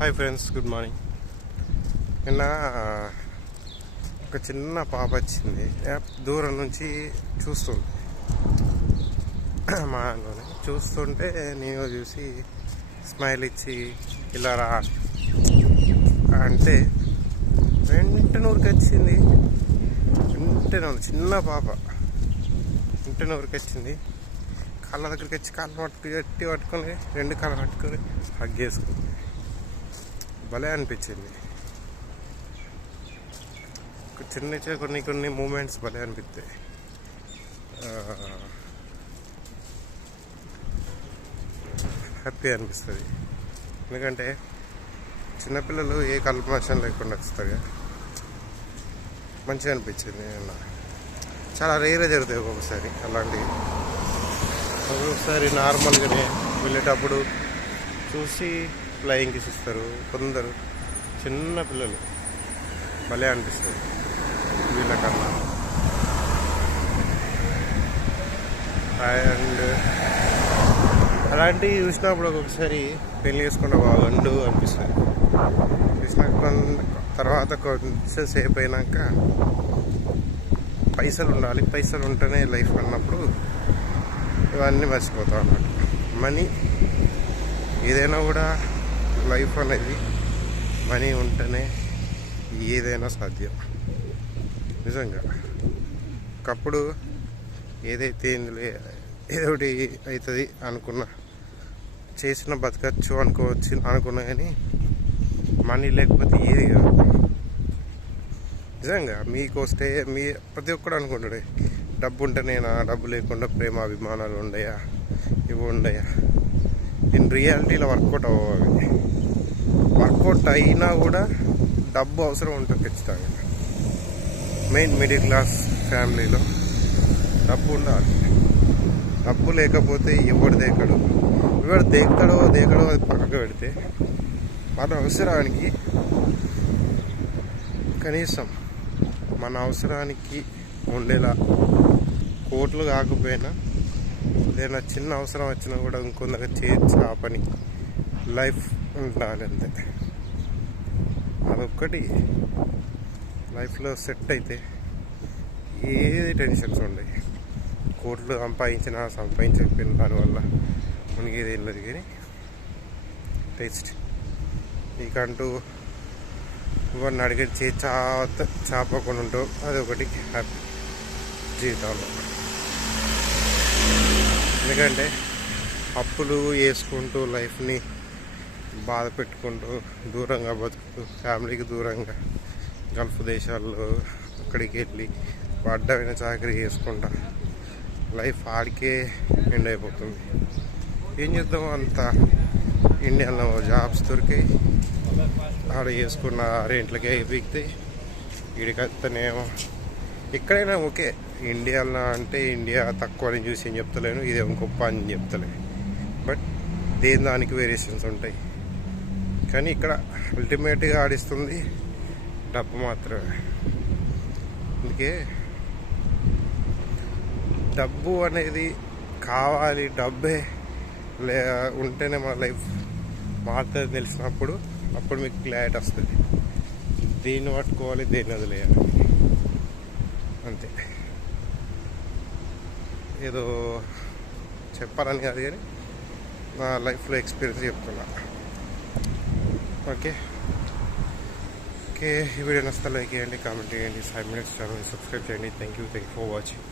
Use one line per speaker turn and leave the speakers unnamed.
Hi friends good morning నిన్న ఒక చిన్న పాప వచ్చింది. దూరం నుంచి చూస్తుంది మా దాంట్లోనే చూస్తుంటే నేను చూసి స్మైల్ ఇచ్చి ఇలా రా. అంటే వెంటనే వచ్చింది. వెంటనే ఉంది చిన్న పాప. వెంటనే వచ్చింది. కాళ్ళ దగ్గరికి వచ్చి కాళ్ళు పట్టుకు గట్టి పట్టుకొని రెండు కాళ్ళు పట్టుకొని హగ్ చేసుకుంది. భలే అనిపించింది. చిన్న చిన్న కొన్ని కొన్ని మూమెంట్స్ భలే అనిపిస్తాయి హ్యాపీ అనిపిస్తుంది. ఎందుకంటే చిన్నపిల్లలు ఏ కల్పనాశం లేకుండా వస్తారు మంచిగా అనిపించింది నిన్న. చాలా రేరే జరుగుతాయి ఒక్కొక్కసారి అలాంటివి. ఒక్కొక్కసారి నార్మల్గానే వెళ్ళేటప్పుడు చూసి ఫ్లయింగ్ కిస్ ఇస్తారు. కొందరు చిన్న పిల్లలు. భలే అనిపిస్తుంది. వీళ్ళకన్నా. అండ్ అలాంటివి చూసినప్పుడు ఒక్కొక్కసారి పెళ్ళి చేసుకుంటే బాగుండు అనిపిస్తుంది. చూసిన తర్వాత కొంచెంసేపు అయినాక పైసలు ఉండాలి. పైసలు ఉంటేనే లైఫ్ అన్నప్పుడు ఇవన్నీ మర్చిపోతాం అన్నమాట. మనీ ఏదైనా కూడా లైఫ్ అనేది మనీ ఉంటేనే ఏదైనా సాధ్యం. నిజంగా. ఒకప్పుడు ఏదైతే ఇందులో ఏదో ఒకటి అవుతుంది అనుకున్నా చేసిన బతకచ్చు అనుకోవచ్చు అనుకున్నా కానీ మనీ లేకపోతే ఏది కాదు. నిజంగా మీకు వస్తే మీ ప్రతి ఒక్కడు అనుకుంటాడు డబ్బు ఉంటేనేనా డబ్బు లేకుండా ప్రేమ అభిమానాలు ఉండయా? ఇవి ఉండయా? ఇన్ రియాలిటీలో వర్కౌట్ అవ్వాలి వర్కౌట్ అయినా కూడా డబ్బు అవసరం ఉంటుంది ఖచ్చితంగా. మెయిన్ మిడిల్ క్లాస్ ఫ్యామిలీలో డబ్బు ఉండాలి. డబ్బు లేకపోతే ఎవడు దేకడు? ఎవడు దేకడో దేకడో అది పక్కకు పెడితే మన అవసరానికి కనీసం మన అవసరానికి ఉండేలా కోట్లు కాకపోయినా ఏదైనా చిన్న అవసరం వచ్చినా కూడా ఇంకొందరు చేయొచ్చు ఆ పని లైఫ్ ఉండాలి అంతే. అదొక్కటి. లైఫ్లో సెట్ అయితే ఏది టెన్షన్స్ ఉండవు కోట్లు సంపాదించినా సంపాదించకపోయిన దానివల్ల మునిగేది ఏం లేదు కానీ టేస్ట్ నీకంటూ వాడిని అడిగి చే చాత చాపకుండా ఉంటావు. అది ఒకటి హ్యాపీ జీవితంలో. ఎందుకంటే అప్పులు వేసుకుంటూ లైఫ్ని బాధ పెట్టుకుంటూ దూరంగా బతుకుతూ ఫ్యామిలీకి దూరంగా గల్ఫ్ దేశాల్లో అక్కడికి వెళ్ళి పడ్డమైన చాకరీ చేసుకుంటా. లైఫ్ ఆడికే ఎండ్ అయిపోతుంది. ఏం చేద్దాం అంత? ఇండియాలో జాబ్స్ దొరికాయి. ఆడ చేసుకున్న రెంట్లకే పీకుతాయి వీడికత్తనేమో ఎక్కడైనా ఓకే ఇండియాలో అంటే ఇండియా తక్కువ అని చూసి ఏం చెప్తలేను ఇదేమో గొప్ప అని చెప్తలే. బట్ దేని దానికి వేరియేషన్స్ ఉంటాయి? కానీ ఇక్కడ అల్టిమేట్గా ఆడిస్తుంది డబ్బు మాత్రమే. అందుకే డబ్బు అనేది కావాలి డబ్బే లే ఉంటేనే మన లైఫ్ మారుతుంది తెలిసినప్పుడు అప్పుడు మీకు క్లారిటీ వస్తుంది. దేన్ని పట్టుకోవాలి దేన్ని వదిలేయాలి. అంతే. ఏదో చెప్పాలని కాదు కానీ నా లైఫ్లో ఎక్స్పీరియన్స్ చెప్తున్నా. ఓకే. ఓకే ఈ వీడియో నచ్చితే లైక్ చేయండి కామెంట్ చేయండి ఫైవ్ మినిట్స్ ఛానల్ సబ్స్క్రైబ్ చేయండి. Thank you thank you for watching